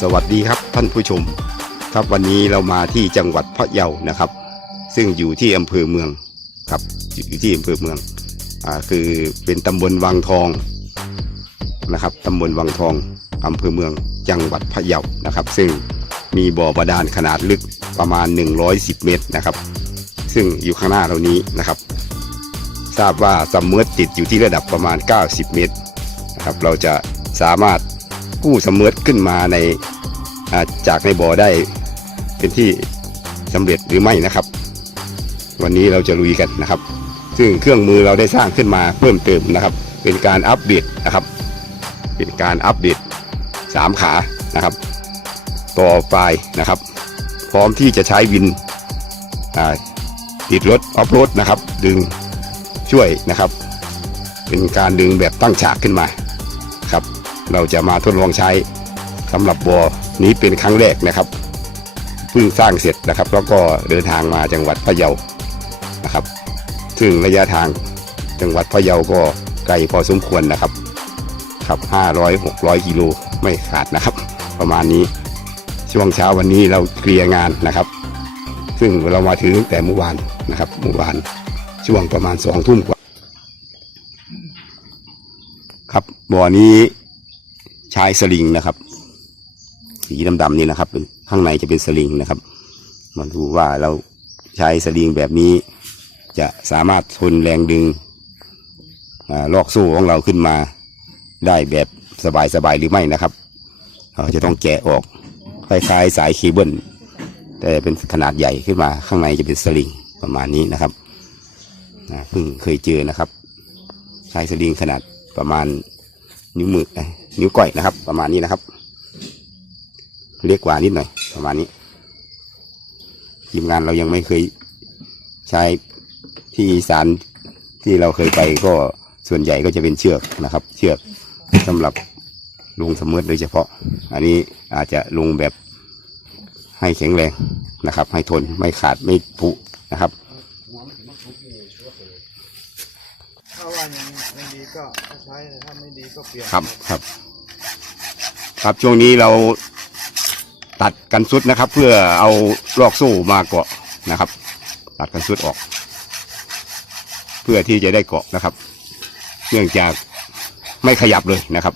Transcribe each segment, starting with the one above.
สวัสดีครับท่านผู้ชม ครับวันนี้เรามาที่จังหวัดพะเยานะครับ ซึ่งอยู่ที่อำเภอเมืองครับอยู่ที่อำเภอเมืองอ่าคือเป็นตำบลวังทองนะครับตำบลวังทองอำเภอเมืองจังหวัดพะเยานะครับ ซึ่งมีบ่อบาดาลขนาดลึกประมาณ 110 เมตรนะครับ ซึ่งอยู่ข้างหน้าเรานี้นะครับ ทราบว่าซัมเมอร์ติดอยู่ที่ระดับประมาณ 90 เมตรนะครับเราจะสามารถ กู้ซัมเมอร์ขึ้นมาในาจากในบ่อได้เป็นที่สำเร็จหรือไม่นะครับ วันนี้เราจะลุยกันนะครับ ซึ่งเครื่องมือเราได้สร้างขึ้นมาเพิ่มเติมนะครับ เป็นการอัปเดตนะครับ เป็นการอัปเดตสามขานะครับต่อปลายนะครับ พร้อมที่จะใช้วินติดรถออฟโรดนะครับ ดึงช่วยนะครับ เป็นการดึงแบบตั้งฉากขึ้นมา เราจะมาทดลองใช้สำหรับบ่อนี้เป็นครั้งแรกนะครับเพิ่งสร้างเสร็จนะครับ แล้วก็เดินทางมาจังหวัดพะเยานะครับ ซึ่งระยะทางจังหวัดพะเยาก็ไกลพอสมควรนะครับครับ 500 600 กิโลไม่ขาดนะครับ ประมาณนี้ช่วงเช้าวันนี้เราเคลียร์งานนะครับ ซึ่งเรามาถึงตั้งแต่เมื่อวานนะครับเมื่อวานช่วงประมาณสองทุ่มกว่า ครับบ่อนี้ ใช้สลิงนะครับ สีดำๆนี่นะครับ เป็นข้างในจะเป็นสลิงนะครับ มาดูว่าเราใช้สลิงแบบนี้ จะสามารถทนแรงดึงอลอกสู้ของเราขึ้นมาได้แบบสบายๆหรือไม่นะครับ เราจะต้องแกะออกคล้ายๆ สายเคเบิลแต่เป็นขนาดใหญ่ขึ้นมาข้างในจะเป็นสลิงประมาณนี้นะครับเพิ่งเคยเจอนะครับใช้สลิงขนาดประมาณนิ้วมือ นิ้วก้อยนะครับ ประมาณนี้นะครับเรียกกว่านิดหน่อย ประมาณนี้ ทีมงานเรายังไม่เคยใช้ที่อีสารที่เราเคยไปก็ส่วนใหญ่ก็จะเป็นเชือกนะครับ เชือกสำหรับลงเสมอโดยเฉพาะ อันนี้อาจจะลงแบบให้แข็งแรงนะครับ ให้ทนไม่ขาดไม่ผุนะครับถ้าว่ายังยังดีก็ใช้แต่ถ้าไม่ดีก็เปลี่ยนครับครับ ครับช่วงนี้เราตัดกันสุดนะครับ เพื่อเอาลอกสู้มาเกาะนะครับ ตัดกันสุดออก เพื่อที่จะได้เกาะนะครับ เนื่องจากไม่ขยับเลยนะครับ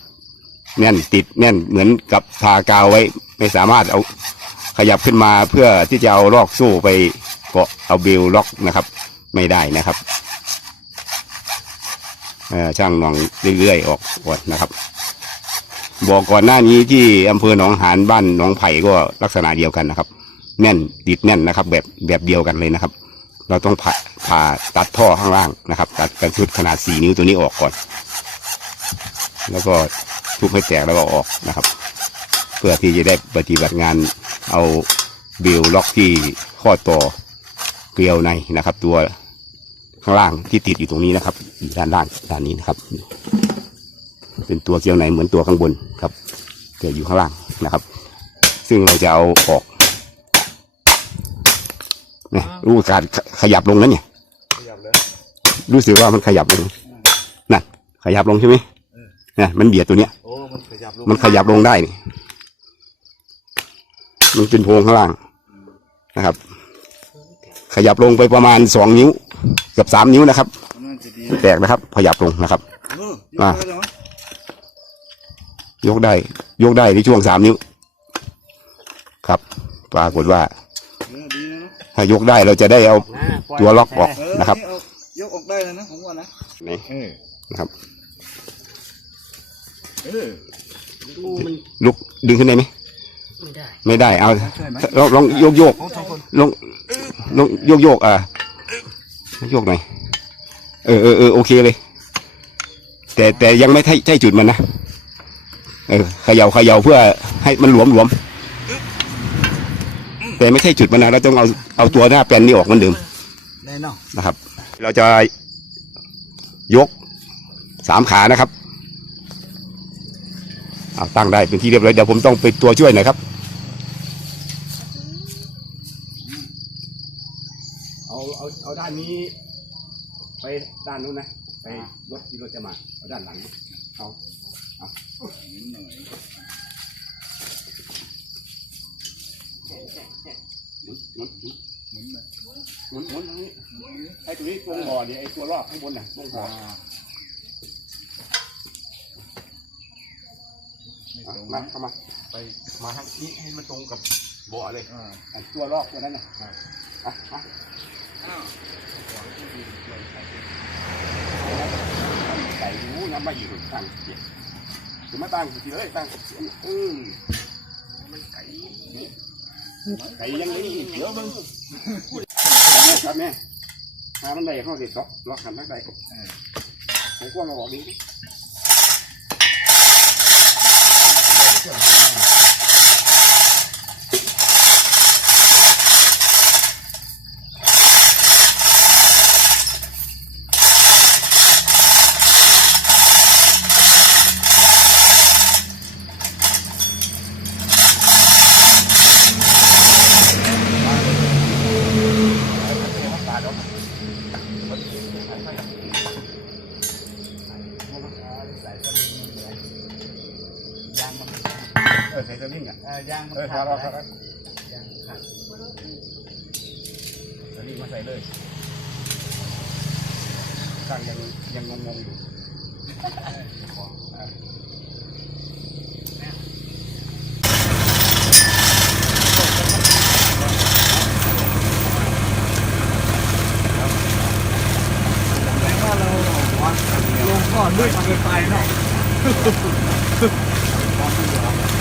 แน่นติดแน่นเหมือนกับทากาวไว้ไม่สามารถเอาขยับขึ้นมาเพื่อที่จะเอาลอกสู้ไปเกาะเอาเบลล็อกนะครับ ไม่ได้นะครับช่างหนองเรื่อยๆออกก่อนนะครับ บอกก่อนหน้านี้ที่อำเภอหนองหานบ้านหนองไผ่ก็ลักษณะเดียวกันนะครับ แน่นติดแน่นนะครับ แบบแบบเดียวกันเลยนะครับ เราต้องผ่าผ่าตัดท่อข้างล่างนะครับ ตัดกันชุดขนาดสี่นิ้วตัวนี้ออกก่อน แล้วก็ทุบให้แตกแล้วก็ออกนะครับ เพื่อที่จะได้ปฏิบัติงานเอาเบลล็อกที่ข้อต่อเกลียวในนะครับ ตัวข้างล่างที่ติดอยู่ตรงนี้นะครับด้านล่างด้านนี้นะครับ เป็นตัวเกลียวในเหมือนตัวข้างบนครับเกิดอยู่ข้างล่างนะครับ ซึ่งเราจะเอาออกเนี่ยรู้การขขยับลงนั้นเนี่ยขยับเลยรู้สึกว่ามันขยับลงนั่นขยับลงใช่ไหมเนี่ยมันเบียดตัวเนี้ยโอ้มันขยับลงมันขยับลงได้นี่มันเป็นโพรงข้างล่างนะครับ ขยับลงไปประมาณสองนิ้วเกือบสามนิ้วนะครับมันจะดีแตกนะครับ ขยับลงนะครับเอออะ ยกได้ไหมยกได้ ยกได้ที่ช่วงสามนิ้ว ครับ ปรากฏว่าเออดีนะเนอะถ้ายกได้เราจะได้เอาตัวล็อกออกเออนะครับนี่เอายกออกได้เลยนะผมว่านะนี่เออนะครับเออดูมันลุกดึงขึ้นได้ไหมไม่ได้ไม่ได้เอาใช่ไหมลองลองโยกโยกของสองคนลองลองโยกโยกอะโยกหน่อยเออเออเออโอเคเลย แต่แต่ยังไม่ใช่ใช่จุดมันนะ เออเขย่าเขย่าเพื่อให้มันหลวมหลวมแต่ไม่ใช่จุดมันนะเราต้องเอาเอาตัวหน้าแปลนนี้ออกเหมือนเดิมแน่นอนนะครับ เราจะยกสามขานะครับเอาตั้งได้เป็นที่เรียบร้อยเดี๋ยวผมต้องไปตัวช่วยหน่อยครับ เอาเอาเอาด้านนี้ ไปด้านนู้นนะไปรถที่รถจะมาเอาด้านหลังเอาเอา หมุนหมุนหมุนไปหมุนหมุนนี้ไอ้ตัวนี้ตรงบ่อเนี่ยไอ้ตัวรอบข้างบนน่ะตรงบ่อไม่ตรงมานะเข้ามาไปมาทางนี้ให้มันตรงกับบ่อเลยไอ้ตัวรอบตัวนั้นน่ะอะมาอ้าวใส่หูน้ำมาอยู่ตั้งเกียร ถึงมาตั้งทีเลยตั้งอืมมันไก่ไก่ยังไงเดี๋ยวมึงครับแม่ครับแม่หามันได้เข้าเด็ดล็อกล็อกหันทักไดผมกว้างมาบอกนี้ ใส่สลิงเหลือยางมัน เออใส่ตัวนี้อะ เอ่อ ยางมันเออขาดดเราแล้าวยางขาดตัวนี้มาใส่เลยตั้งยังยังงงๆอยู่ว่าเราลงก่อนด้วยมันไปเนาะครับ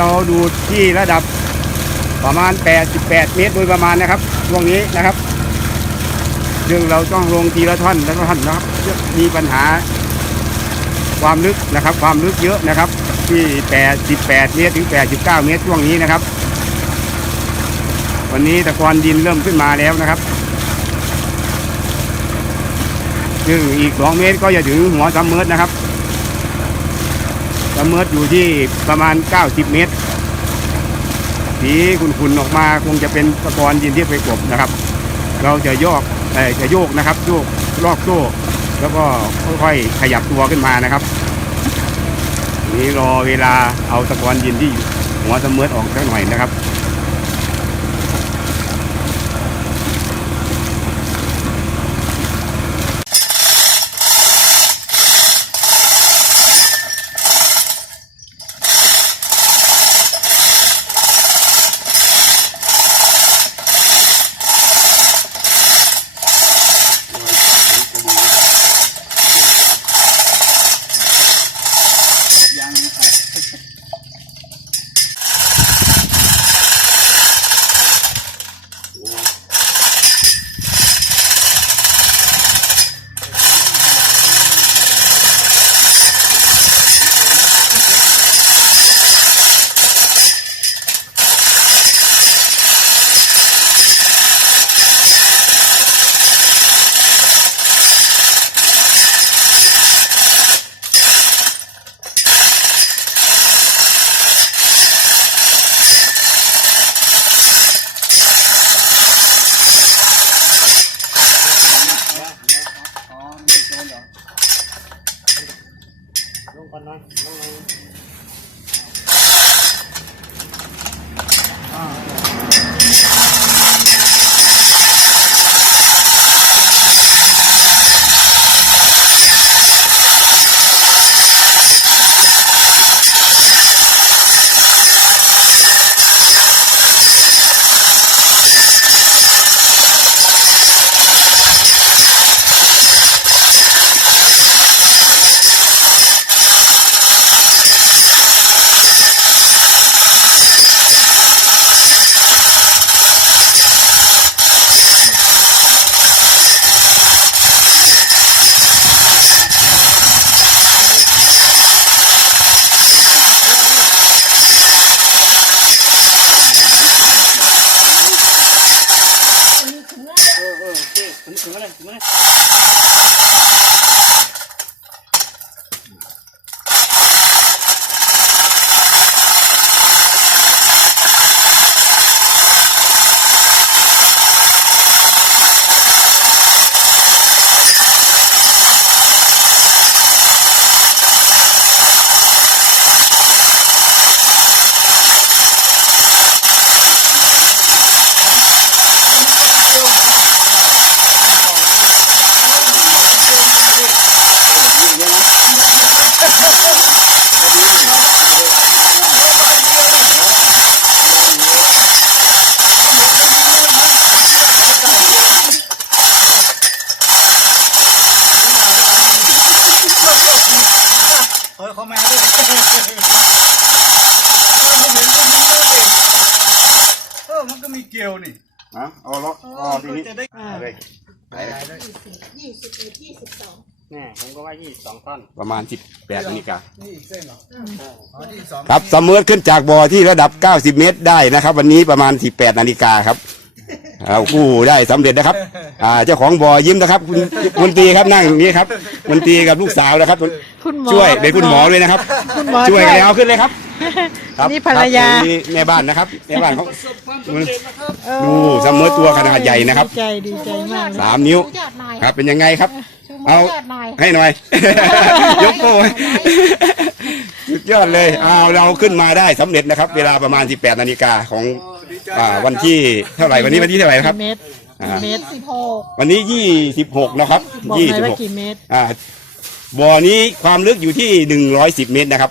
เราดูที่ระดับประมาณ 88 เมตรโดยประมาณนะครับช่วงนี้นะครับซึ่งเราต้องลงทีละท่อนแล้วท่อนนะครับมีปัญหาความลึกนะครับ ความลึกเยอะนะครับ ที่ 88 เมตรถึง 89 เมตรช่วงนี้นะครับ วันนี้ตะกอนดินเริ่มขึ้นมาแล้วนะครับซึ่งอีก 2 เมตรก็จะถึงหัวซัมเมอร์นะครับ ซัมเมิดอยู่ที่ประมาณ 90 เมตร สีขุ่นๆออกมาคงจะเป็นตะกอนยินที่ไปกลบนะครับ เราจะโยกเออจะโยกนะครับโยกลอกโซ่แล้วก็ค่อยๆขยับตัวขึ้นมานะครับ นี่รอเวลาเอาตะกอนยินที่หัวสมเมอร์ออกสักหน่อยนะครับ ยางมันขาด ลงก่อนหน่อยลงหน่อย เออเออโอเคถึงถึงอะไรถึงอะไร เฮ้ยเขาแม่ด้วยเออไม่เห็นก็มีเยอะดิเออมัน ก็มีเกลียวนี่อะเอาละอ๋อทีนี้จะได้เลยไปเลยยี่สิบเอ็ดยี่สิบสองแน่ผมก็ว่ายี่สิบสองต้นประมาณสิบแปดนาฬิกานี่อีกเส้นเหรออ๋อที่สองครับสำเมอขึ้นจากบ่อที่ระดับ90เมตรได้นะครับ วันนี้ประมาณ18นาฬิกาครับเรากู้ได้สำเร็จนะครับ อ่าเจ้าของบ่อยิ้มนะครับคุณคุณตรีครับนั่งอย่างนี้ครับคุณตรีกับลูกสาวนะครับคุณหมอช่วยเป็นคุณหมอด้วยนะครับคุณหมอช่วยช่วยกันเอาขึ้นเลยครับ คบนี่ภรรยา คบนี่แม่บ้านนะครับแม่บ้านเขาประสบความสำเร็จนะครับโอ้ดูเสมอตัวขนาดใหญ่นะครับดีใจดีใจมากเลยสามนิ้วยอดนายครับเป็นยังไงครับ ชูมืเอา ยอดนายให้หน่อย ยกโป้ให้สุดยอดเลยเอาเราขึ้นมาได้สำเร็จนะครับ เวลาประมาณ 18นาฬิกาของโอ้ดีใจอ่าวันที่เท่าไหร่วันนี้วันที่เท่าไหร่ครับกี่เมตรอ่ากี่เมตรสิบหกวันนี้ 26 นะครับ บอกหน่อยว่ากี่26เมตร อ่าบ่อนี้ความลึกอยู่ที่ 110 เมตรนะครับ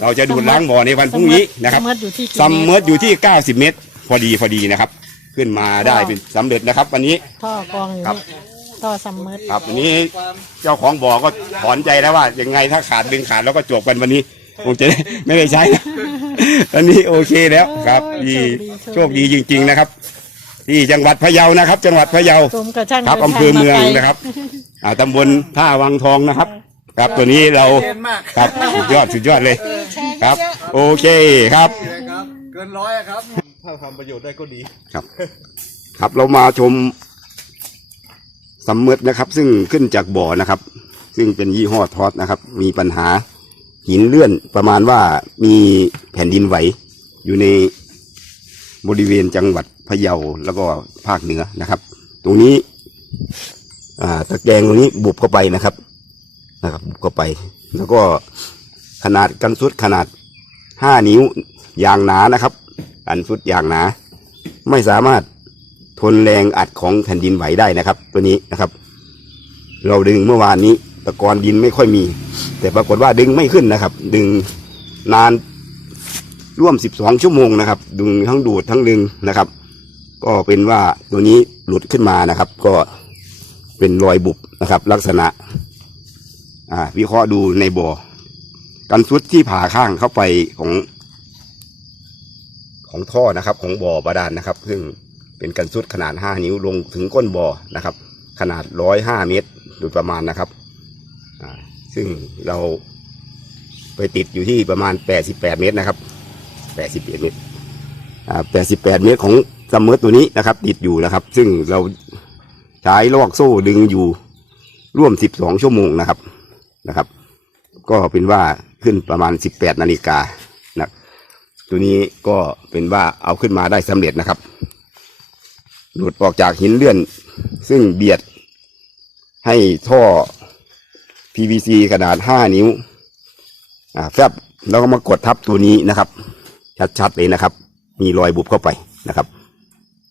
เราจะดูดล้างบ่อในวันพรุ่งนี้นะครับซัมเมอร์อยู่ที่กี่ซัมเมเมอตรร์อยู่ที่ 90 เมตร พอดีพอดีนะครับ ขึ้นมาได้เป็นสำเร็จนะครับ วันนี้ท่อกองอยู่ครับนี่ท่อซัมเมอร์ครับวันนี้เจ้าของบ่อก็ถอนใจแล้วว่ายังไงถ้าขาดดึงขาดแล้วก็จบกันวันนี้คงจะได้ไม่ได้ใช้นะอันนี้โอเคแล้วครับดีโชคดีจริง ๆนะครับ ที่จังหวัดพะเยานะครับ จังหวัดพะเยาสมกับช่างครับดินทาอำเภอเมืองาไกลนะครับ อ่าตำบลท่าวังทองนะครับ ครับตัวนี้เราเย็นมาก ครับสุดยอดสุดยอดเลยแชร์ครับเยอะโอเคครับ นี่นะครับ เกินร้อยอะครับ ถ้าทำประโยชน์ได้ก็ดี ครับ ครับเรามาชมสำเมดนะครับ ซึ่งขึ้นจากบ่อนะครับ ซึ่งเป็นยี่ห้อทอสนะครับ มีปัญหาหินเลื่อนประมาณว่ามีแผ่นดินไหว อยู่ในบริเวณจังหวัดพะเยาแล้วก็ภาคเหนือนะครับ ตรงนี้ อ่าตะแกรงตรงนี้บุบเข้าไปนะครับ นะครับบุบเข้าไป แล้วก็ขนาดกันสุดขนาดห้านิ้ว ยางหนานะครับ กันสุดยางหนา ไม่สามารถทนแรงอัดของแผ่นดินไหวได้นะครับ ตัวนี้นะครับ เราดึงเมื่อวานนี้ตะกอนดินไม่ค่อยมี แต่ปรากฏว่าดึงไม่ขึ้นนะครับ ดึงนานร่วม 12 ชั่วโมงนะครับ ดึงทั้งดูดทั้งดึงนะครับ ก็เป็นว่าตัวนี้หลุดขึ้นมานะครับ ก็เป็นรอยบุบนะครับ ลักษณะ อ่าวิเคราะห์ดูในบ่อกันซุดที่ผ่าข้างเข้าไปของ ของท่อนะครับ ของบ่อบาดาลนะครับ ซึ่งเป็นกันซุดขนาด5นิ้วลงถึงก้นบ่อนะครับ ขนาด105เมตรโดยประมาณนะครับอ่าซึ่งเราไปติดอยู่ที่ประมาณ88เมตรนะครับ88เมตรอ่า88เมตรของซัมเมอร์ตัวนี้นะครับ ติดอยู่นะครับ ซึ่งเราใช้ลอกโซ่ดึงอยู่ร่วม 12 ชั่วโมงนะครับ นะครับ ก็เป็นว่าขึ้นประมาณ 18นาฬิกานะตัวนี้ก็เป็นว่าเอาขึ้นมาได้สำเร็จนะครับ หลุดออกจากหินเลื่อน ซึ่งเบียดให้ท่อ PVC ขนาด 5 นิ้วอ่าแฟบเราก็มากดทับตัวนี้นะครับ ชัดๆเลยนะครับ มีรอยบุบเข้าไปนะครับ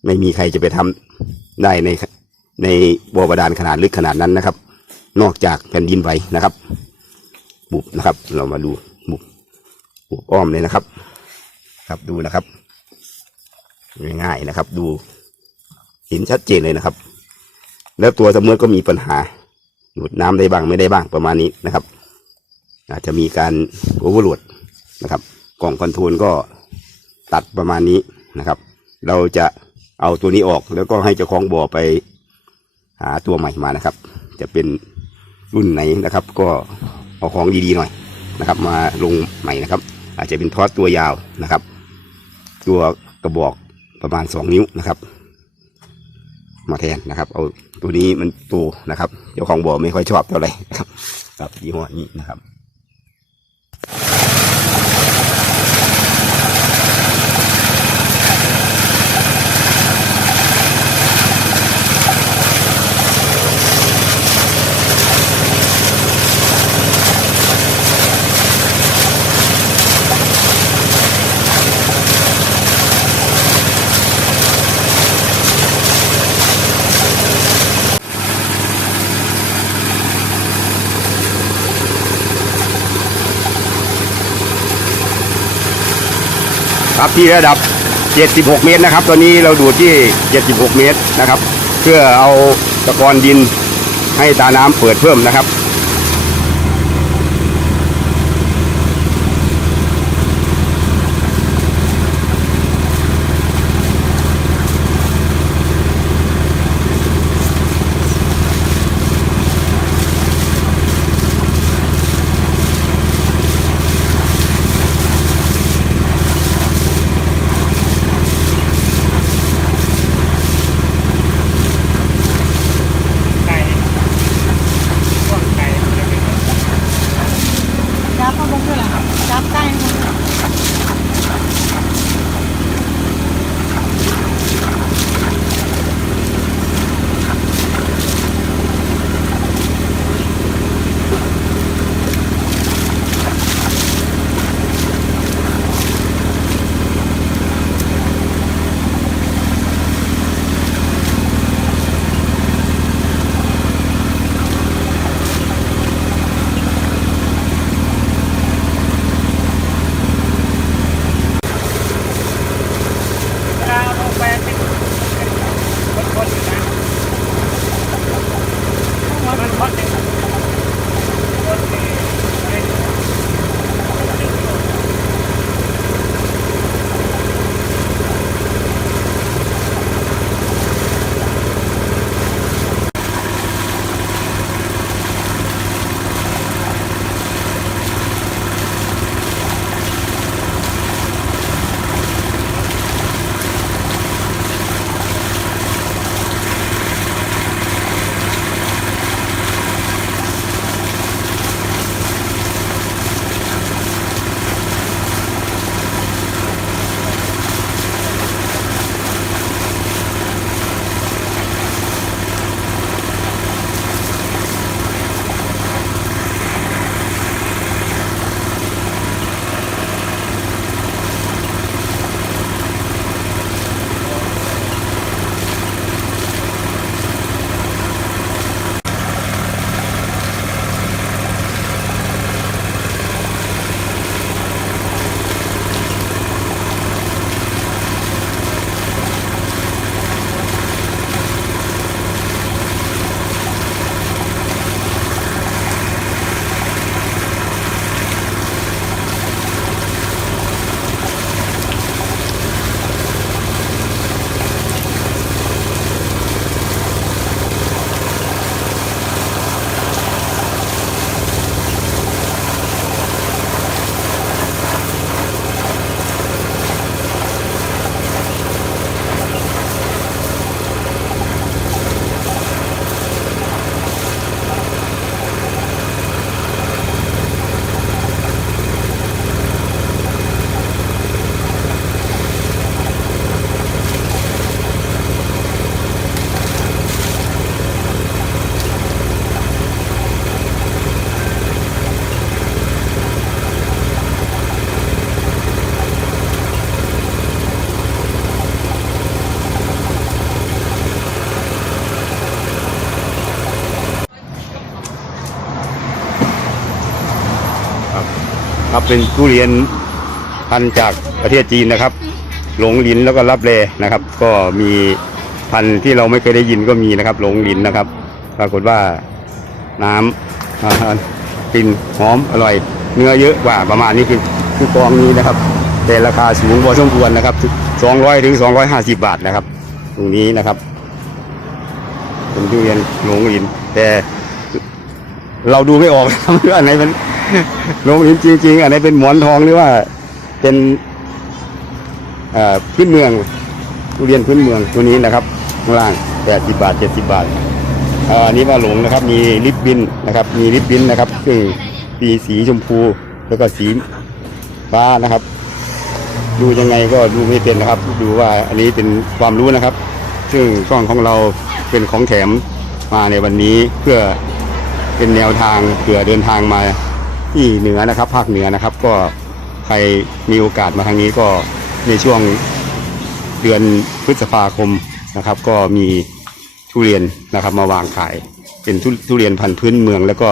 ไม่มีใครจะไปทำได้ในในบ่อบาดาลขนาดลึกขนาดนั้นนะครับ นอกจากแผ่นดินไหวนะครับ บุบนะครับ เรามาดูบุบบุบอ้อมเลยนะครับ ครับดูนะครับง่ายๆนะครับ ดูเห็นชัดเจนเลยนะครับ แล้วตัวเสมอก็มีปัญหาดูดน้ำได้บ้างไม่ได้บ้างประมาณนี้นะครับ อาจจะมีการโอเวอร์โหลดนะครับ กล่องคอนโทรลก็ตัดประมาณนี้นะครับ เราจะเอาตัวนี้ออกแล้วก็ให้เจ้าของบ่อไปหาตัวใหม่มานะครับ จะเป็น รุ่นไหนนะครับ ก็เอาของดีๆหน่อยนะครับ มาลงใหม่นะครับ อาจจะเป็นทอสตัวยาวนะครับ ตัวกระบอกประมาณสองนิ้วนะครับ มาแทนนะครับ เอาตัวนี้มันโตนะครับ เจ้าของบ่อไม่ค่อยชอบเท่าไหร่นะครับกับยี่ห้อนี้นะครับ ครับที่ระดับ 76 เมตรนะครับ ตอนนี้เราดูดที่ 76 เมตรนะครับ เพื่อเอาตะกอนดินให้ตาน้ำเปิดเพิ่มนะครับ เป็นทุเรียนพันธุ์จากประเทศจีนนะครับ หลงลินแล้วก็รับแลนะครับ ก็มีพันธุ์ที่เราไม่เคยได้ยินก็มีนะครับ หลงลินนะครับ ปรากฏว่าน้ำอ่ากลิ่นหอมอร่อย เนื้อเยอะกว่าประมาณนี้คือคือกองนี้นะครับ แต่ราคาสูงพอสมควรนะครับ 200ถึง250 บาทนะครับ ตรงนี้นะครับเป็นทุเรียนหลงลินแต่เราดูไม่ออกนะครับว่าอันไหนเป็น ลงหินจริง ๆ อันไหนเป็นหมอนทองหรือว่าเป็นพื้นเมืองทุเรียนพื้นเมืองตัวนี้นะครับข้างล่าง80บาท70บาทเอ่ออันนี้ว่าหลงนะครับ มีลิปบินนะครับ มีลิปบินนะครับ ซึ่งมีสีชมพูแล้วก็สีฟ้านะครับ ดูยังไงก็ดูไม่เป็นนะครับ ดูว่าอันนี้เป็นความรู้นะครับ ซึ่งกล้องของเราเป็นของแถมมาในวันนี้เพื่อเป็นแนวทางเผื่อเดินทางมา ที่เหนือนะครับ ภาคเหนือนะครับ ก็ใครมีโอกาสมาทางนี้ก็ในช่วงเดือนพฤษภาคมนะครับ ก็มีทุเรียนนะครับ มาวางขายเป็นทุทุเรียนพันธุ์พื้นเมือง แล้วก็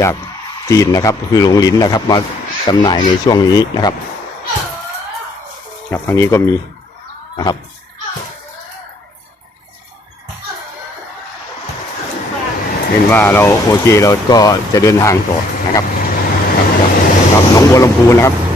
จากจีนนะครับ คือหลงหลินนะครับ มาจำหน่ายในช่วงนี้นะครับครับทางนี้ก็มีนะครับเห็นว่าเราโอเคเราก็จะเดินทางต่อนะครับ ครับน้องบัวลำพูนะครับ